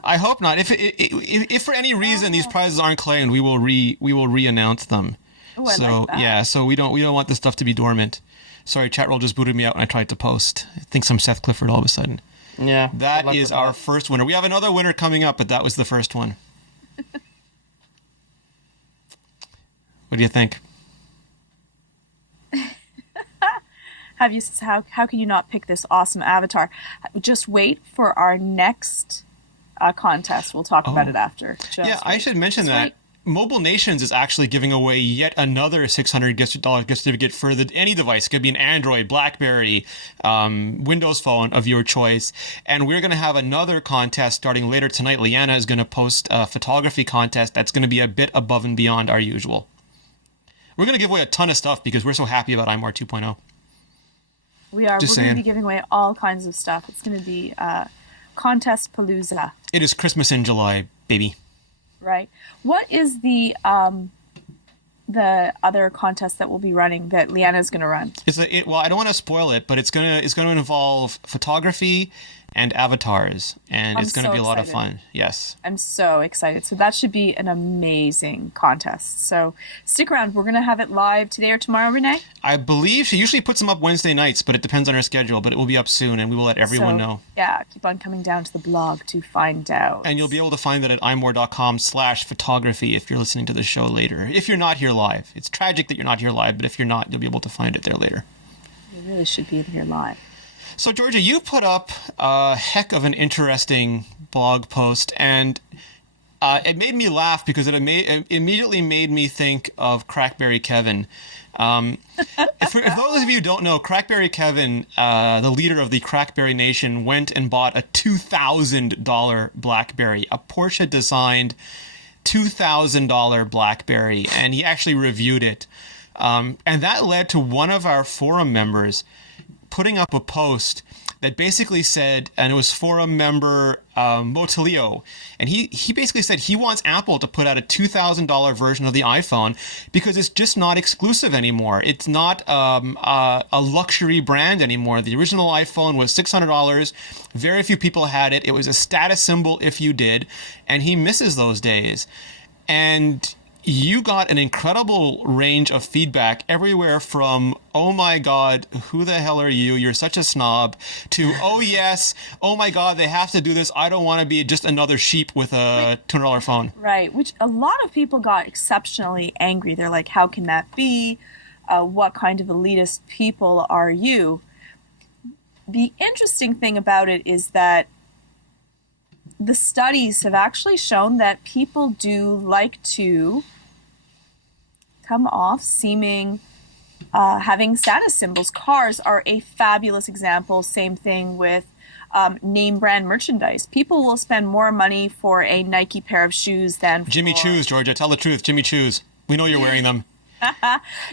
I hope not. If for any reason these prizes aren't claimed, we will re-announce them. Ooh, I like that. Yeah, so we don't want this stuff to be dormant. Sorry, chat roll just booted me out when I tried to post. I think I'm Seth Clifford all of a sudden. Yeah. That is our first winner. We have another winner coming up, but that was the first one. What do you think? How can you not pick this awesome avatar? Just wait for our next contest. We'll talk about it after. I should mention that Mobile Nations is actually giving away yet another $600 gift certificate for any device. It could be an Android, BlackBerry, Windows Phone of your choice. And we're going to have another contest starting later tonight. Leanna is going to post a photography contest that's going to be a bit above and beyond our usual. We're going to give away a ton of stuff because we're so happy about iMore 2.0. We are. We're going to be giving away all kinds of stuff. It's going to be contest palooza. It is Christmas in July, baby. Right. What is the other contest that we'll be running that Leanna's going to run? Well, I don't want to spoil it, but it's going to involve photography and avatars, and it's going to be a lot of fun. Yes. I'm so excited. So that should be an amazing contest. So stick around. We're going to have it live today or tomorrow, Renee? I believe she usually puts them up Wednesday nights, but it depends on her schedule. But it will be up soon, and we will let everyone know. Yeah, keep on coming down to the blog to find out. And you'll be able to find that at imore.com/photography if you're listening to the show later. If you're not here live. It's tragic that you're not here live, but if you're not, you'll be able to find it there later. You really should be here live. So, Georgia, you put up a heck of an interesting blog post, and it made me laugh because it immediately made me think of Crackberry Kevin. For those of you who don't know, Crackberry Kevin, the leader of the Crackberry Nation, went and bought a $2,000 BlackBerry, a Porsche-designed $2,000 BlackBerry, and he actually reviewed it. And that led to one of our forum members putting up a post that basically said, and it was forum member Motilio, and he basically said he wants Apple to put out a $2,000 version of the iPhone because it's just not exclusive anymore. It's not a luxury brand anymore. The original iPhone was $600. Very few people had it. It was a status symbol if you did, and he misses those days. And you got an incredible range of feedback everywhere from, oh my God, who the hell are you? You're such a snob, to, oh yes, oh my God, they have to do this. I don't want to be just another sheep with a $200 phone. Right, which a lot of people got exceptionally angry. They're like, how can that be? What kind of elitist people are you? The interesting thing about it is that the studies have actually shown that people do like to come off seeming having status symbols. Cars are a fabulous example. Same thing with name brand merchandise. People will spend more money for a Nike pair of shoes than for Jimmy Choos, Georgia. Tell the truth. Jimmy Choos. We know you're wearing them.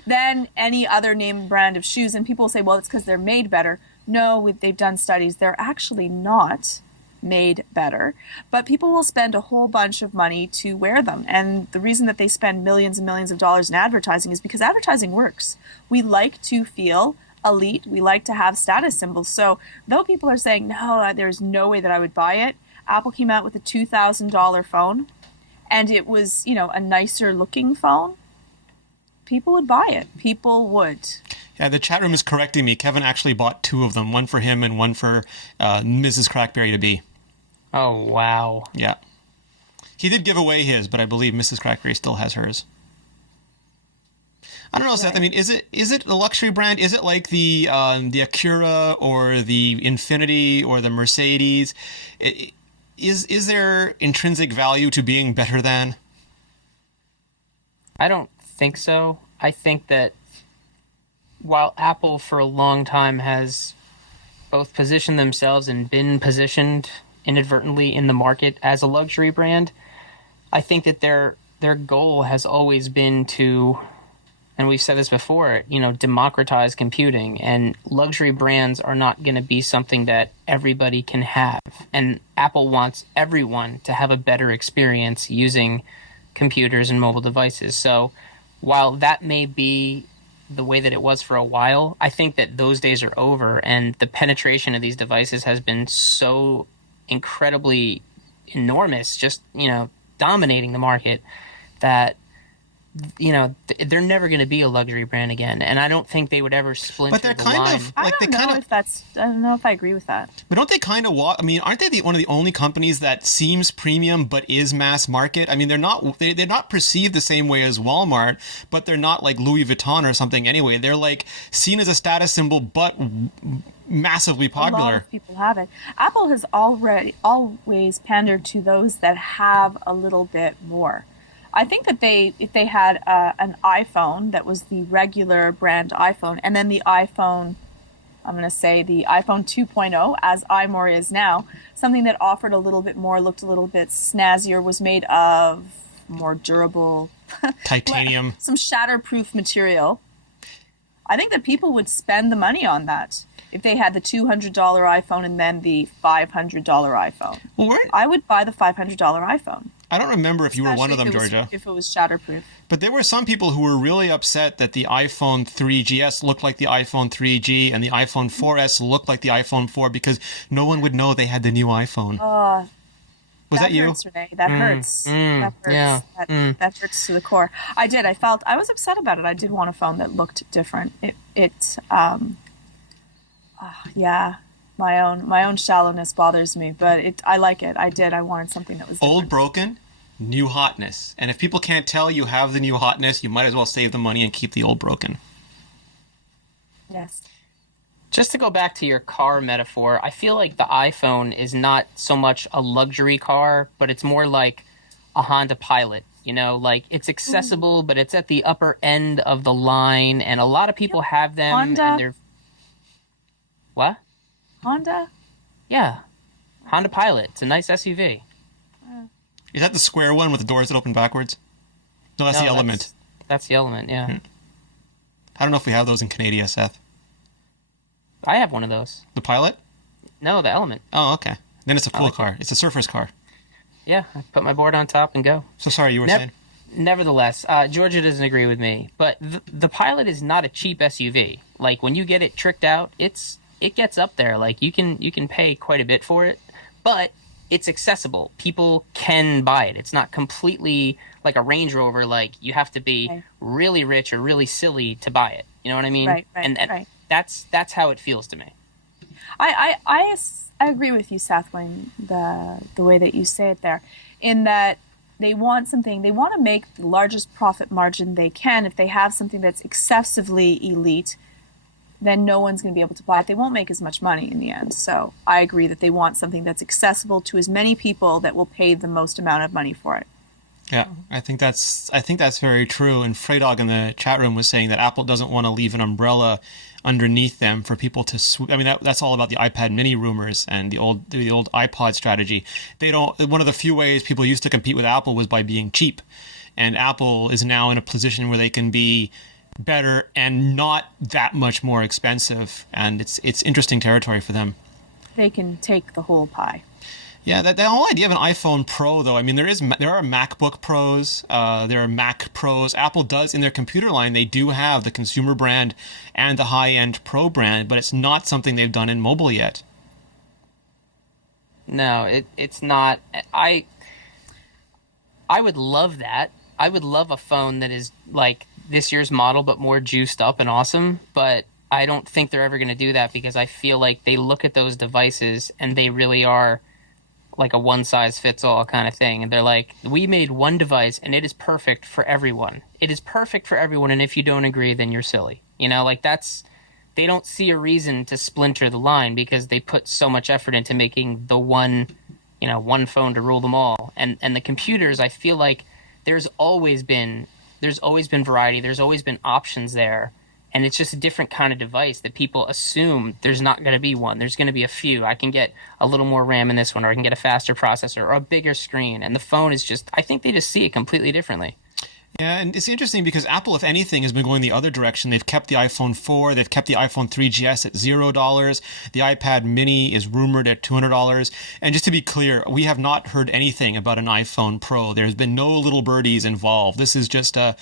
than any other name brand of shoes. And people will say, well, it's because they're made better. No, they've done studies. They're actually not made better, but people will spend a whole bunch of money to wear them. And the reason that they spend millions and millions of dollars in advertising is because advertising works. We like to feel elite. We like to have status symbols. So though people are saying, no, there's no way that I would buy it, Apple came out with a $2,000 phone and it was, a nicer looking phone. People would buy it. People would. Yeah, the chat room is correcting me. Kevin actually bought two of them, one for him and one for Mrs. Crackberry to be. Oh, wow. Yeah. He did give away his, but I believe Mrs. Crackberry still has hers. I don't know, Seth. I mean, is it a luxury brand? Is it like the Acura or the Infiniti or the Mercedes? Is there intrinsic value to being better than? I don't think so. I think that while Apple for a long time has both positioned themselves and been positioned inadvertently in the market as a luxury brand, I think that their goal has always been to, and we've said this before, democratize computing, and luxury brands are not going to be something that everybody can have. And Apple wants everyone to have a better experience using computers and mobile devices. So while that may be the way that it was for a while, I think that those days are over, and the penetration of these devices has been so incredibly enormous, just dominating the market, that they're never going to be a luxury brand again, and I don't think they would ever splinter the line. I don't know if I agree with that. But don't they kind of aren't they one of the only companies that seems premium but is mass market? I mean, they're not perceived the same way as Walmart, but they're not like Louis Vuitton or something anyway. They're like seen as a status symbol but massively popular. A lot of people have it. Apple has always pandered to those that have a little bit more. I think that if they had an iPhone that was the regular brand iPhone, and then the iPhone, I'm going to say the iPhone 2.0, as iMore is now, something that offered a little bit more, looked a little bit snazzier, was made of more durable titanium, some shatterproof material. I think that people would spend the money on that if they had the $200 iPhone and then the $500 iPhone. Well, I would buy the $500 iPhone. I don't remember if you were one of them, Georgia. If it was shatterproof. But there were some people who were really upset that the iPhone 3GS looked like the iPhone 3G and the iPhone 4S looked like the iPhone 4 because no one would know they had the new iPhone. Was that you? Hurts, Renee. That hurts. That hurts. Yeah. That hurts to the core. I was upset about it. I did want a phone that looked different. My own shallowness bothers me, but I like it. I wanted something that was different. Old broken, new hotness. And if people can't tell you have the new hotness, you might as well save the money and keep the old broken. Yes. Just to go back to your car metaphor, I feel like the iPhone is not so much a luxury car, but it's more like a Honda Pilot. Like it's accessible, but it's at the upper end of the line, and a lot of people have them. Honda. And they're what? Honda? Yeah, Honda Pilot. It's a nice SUV. Is that the square one with the doors that open backwards? No, that's the Element. That's the Element, yeah. I don't know if we have those in Canada, Seth. I have one of those. The Pilot? No, the Element. Oh, okay. Then it's a cool car. It's a surfer's car. Yeah, I put my board on top and go. So sorry, you were saying? Nevertheless, Georgia doesn't agree with me, but the Pilot is not a cheap SUV. Like when you get it tricked out, it gets up there. Like you can pay quite a bit for it, but it's accessible. People can buy it. It's not completely like a Range Rover. Like you have to be really rich or really silly to buy it. You know what I mean? Right. And that's how it feels to me. I agree with you, Southwing, the way that you say it there, in that they want to make the largest profit margin they can. If they have something that's excessively elite, then no one's going to be able to buy it. They won't make as much money in the end. So I agree that they want something that's accessible to as many people that will pay the most amount of money for it. Yeah, I think that's very true. And Freydog in the chat room was saying that Apple doesn't want to leave an umbrella underneath them for people to swoop. I mean, that's all about the iPad Mini rumors and the old iPod strategy. They don't. One of the few ways people used to compete with Apple was by being cheap, and Apple is now in a position where they can be better and not that much more expensive, and it's interesting territory for them. They can take the whole pie. Yeah, the whole idea of an iPhone Pro, though, I mean, there are MacBook Pros, there are Mac Pros. Apple does, in their computer line, they do have the consumer brand and the high-end Pro brand, but it's not something they've done in mobile yet. No, it's not. I would love that. I would love a phone that is like this year's model, but more juiced up and awesome, but I don't think they're ever going to do that because I feel like they look at those devices and they really are like a one-size-fits-all kind of thing. And they're like, we made one device and it is perfect for everyone. It is perfect for everyone, and if you don't agree, then you're silly. Like they don't see a reason to splinter the line because they put so much effort into making the one phone to rule them all. And the computers, I feel like there's always been variety, there's always been options there. And it's just a different kind of device that people assume there's not going to be one. There's going to be a few. I can get a little more RAM in this one, or I can get a faster processor or a bigger screen. And the phone is just, I think they just see it completely differently. Yeah, and it's interesting because Apple, if anything, has been going the other direction. They've kept the iPhone 4, they've kept the iPhone 3GS at $0. The iPad Mini is rumored at $200. And just to be clear, we have not heard anything about an iPhone Pro. There's been no little birdies involved. This is just a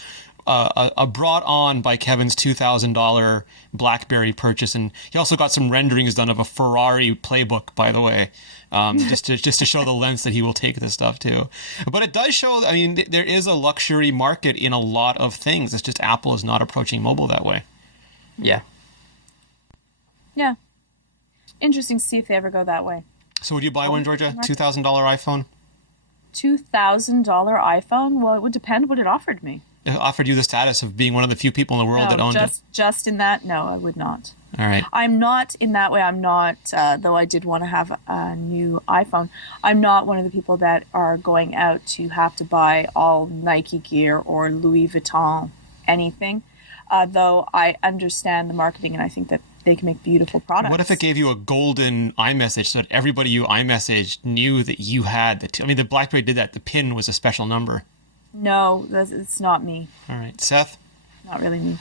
brought on by Kevin's $2,000 BlackBerry purchase, and he also got some renderings done of a Ferrari playbook, by the way, just to show the lengths that he will take this stuff to. But it does show. I mean, there is a luxury market in a lot of things. It's just Apple is not approaching mobile that way. Yeah. Yeah. Interesting to see if they ever go that way. So would you buy one, Georgia? $2,000 iPhone? $2,000 iPhone? Well, it would depend what it offered me. It offered you the status of being one of the few people in the world that owned it. Just in that, no, I would not. All right. I'm not in that way. I'm not, though I did want to have a new iPhone. I'm not one of the people that are going out to have to buy all Nike gear or Louis Vuitton anything. Though I understand the marketing and I think that they can make beautiful products. What if it gave you a golden iMessage so that everybody you iMessaged knew that you had the BlackBerry did that. The PIN was a special number. No, it's not me. All right. Seth? Not really me.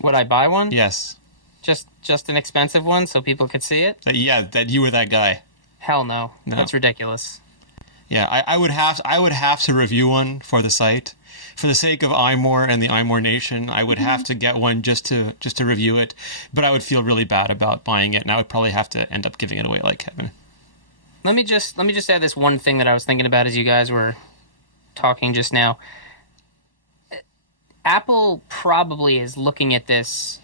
Would I buy one? Yes. Just an expensive one so people could see it? That you were that guy. Hell no. That's ridiculous. Yeah, I would have to review one for the site. For the sake of iMore and the iMore Nation, I would have to get one just to review it. But I would feel really bad about buying it, and I would probably have to end up giving it away like Kevin. Let me just add this one thing that I was thinking about as you guys were talking just now. Apple probably is looking at this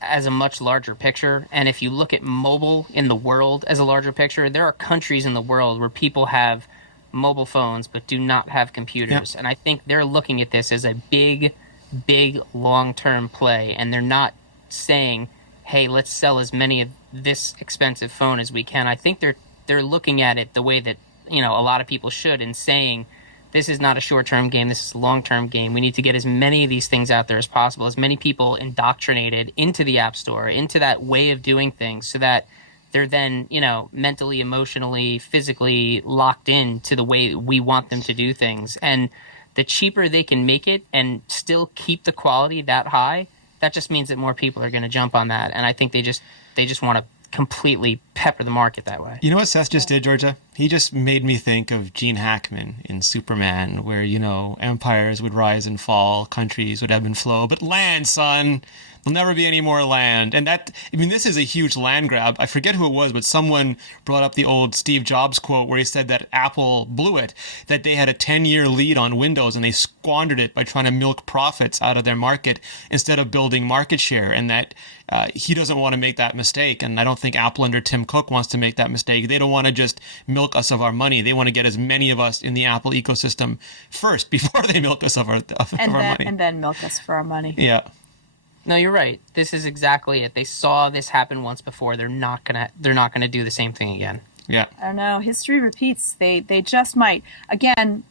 as a much larger picture, and if you look at mobile in the world as a larger picture, there are countries in the world where people have mobile phones but do not have computers. And I think they're looking at this as a big long-term play, and they're not saying, hey, let's sell as many of this expensive phone as we can. I think they're looking at it the way that a lot of people should, and saying, this is not a short-term game, this is a long-term game. We need to get as many of these things out there as possible, as many people indoctrinated into the App Store, into that way of doing things, so that they're then, mentally, emotionally, physically locked in to the way we want them to do things. And the cheaper they can make it and still keep the quality that high, that just means that more people are going to jump on that. And I think they just want to completely pepper the market that way. You know what Seth just did, Georgia? He just made me think of Gene Hackman in Superman, where, empires would rise and fall, countries would ebb and flow, but land, son, there'll never be any more land. And this is a huge land grab. I forget who it was, but someone brought up the old Steve Jobs quote where he said that Apple blew it, that they had a 10-year lead on Windows and they squandered it by trying to milk profits out of their market instead of building market share, and that he doesn't want to make that mistake. And I don't think Apple under Tim Cook wants to make that mistake. They don't want to just milk us of our money. They want to get as many of us in the Apple ecosystem first before they milk us of our money. And then milk us for our money. Yeah. No, you're right. This is exactly it. They saw this happen once before. They're not gonna do the same thing again. Yeah. I don't know. History repeats. They just might. Again,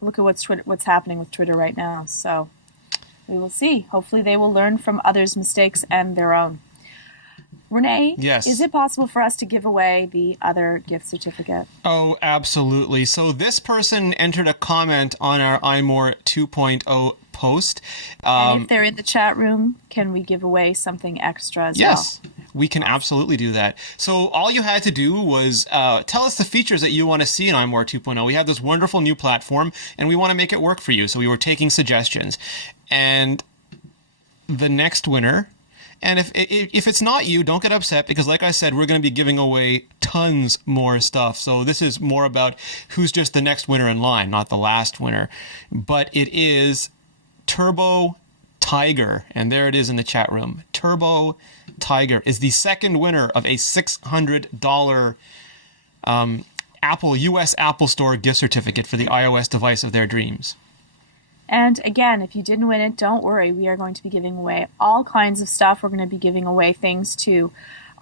look at what's happening with Twitter right now. So we will see. Hopefully they will learn from others' mistakes and their own. Renee, yes. Is it possible for us to give away the other gift certificate? Oh, absolutely. So this person entered a comment on our iMore 2.0 post. And if they're in the chat room, can we give away something extra as well? Yes, we can absolutely do that. So all you had to do was tell us the features that you want to see in iMore 2.0. We have this wonderful new platform, and we want to make it work for you. So we were taking suggestions. And the next winner... And if it's not you, don't get upset, because like I said, we're going to be giving away tons more stuff. So this is more about who's just the next winner in line, not the last winner. But it is Turbo Tiger, and there it is in the chat room. Turbo Tiger is the second winner of a $600 US Apple Store gift certificate for the iOS device of their dreams. And again, if you didn't win it, don't worry. We are going to be giving away all kinds of stuff. We're going to be giving away things to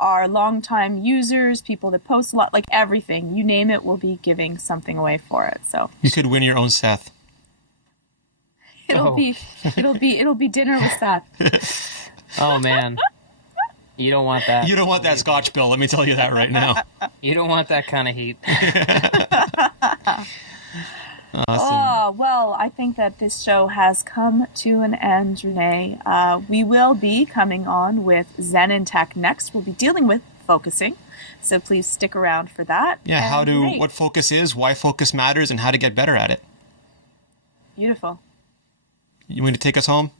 our longtime users, people that post a lot, like everything. You name it, we'll be giving something away for it. So you could win your own Seth. It'll be dinner with Seth. Oh man. You don't want that. You don't want that Scotch, Bill. Let me tell you that right now. You don't want that kind of heat. Awesome. Oh, well, I think that this show has come to an end, Renee. We will be coming on with Zen and Tech next. We'll be dealing with focusing, so please stick around for that. Yeah, And what focus is, why focus matters, and how to get better at it. Beautiful. You want to take us home?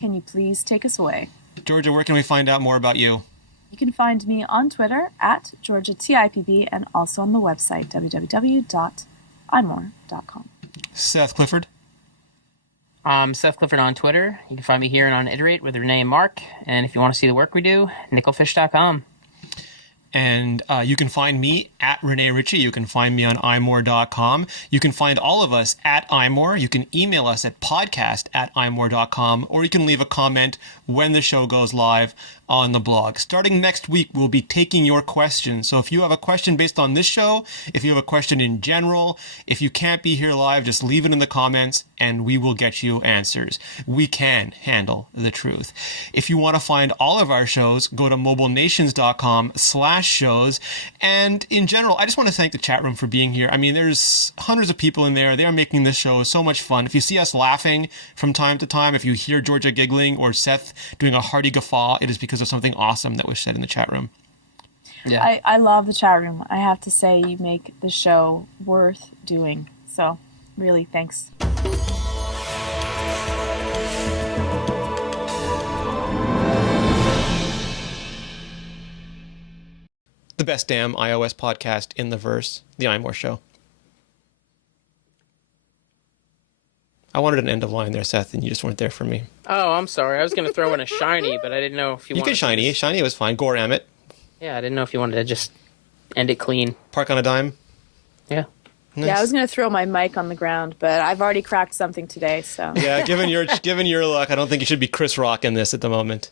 Can you please take us away? Georgia, where can we find out more about you? You can find me on Twitter at GeorgiaTIPB and also on the website www.imore.com. Seth Clifford. I'm Seth Clifford on Twitter. You can find me here and on Iterate with Renee and Mark. And if you want to see the work we do, nickelfish.com. And you can find me at Renee Ritchie. You can find me on iMore.com. You can find all of us at iMore. You can email us at podcast@imore.com, or you can leave a comment when the show goes live on the blog. Starting next week, we'll be taking your questions. So if you have a question based on this show, if you have a question in general, if you can't be here live, just leave it in the comments and we will get you answers. We can handle the truth. If you want to find all of our shows, go to mobilenations.com/shows. And in general, I just want to thank the chat room for being here. I mean, there's hundreds of people in there. They are making this show so much fun. If you see us laughing from time to time, if you hear Georgia giggling or Seth doing a hearty guffaw, it is because of something awesome that was said in the chat room. Yeah. I love the chat room. I have to say, you make the show worth doing. So, really, thanks. The best damn iOS podcast in the verse, The iMore Show. I wanted an end of line there, Seth, and you just weren't there for me. Oh, I'm sorry. I was going to throw in a shiny, but I didn't know if you wanted You can shiny. Shiny was fine. Goram it. Yeah, I didn't know if you wanted to just end it clean. Park on a dime. Yeah. Nice. Yeah, I was going to throw my mic on the ground, but I've already cracked something today, so. Yeah, given your luck, I don't think you should be Chris Rock in this at the moment.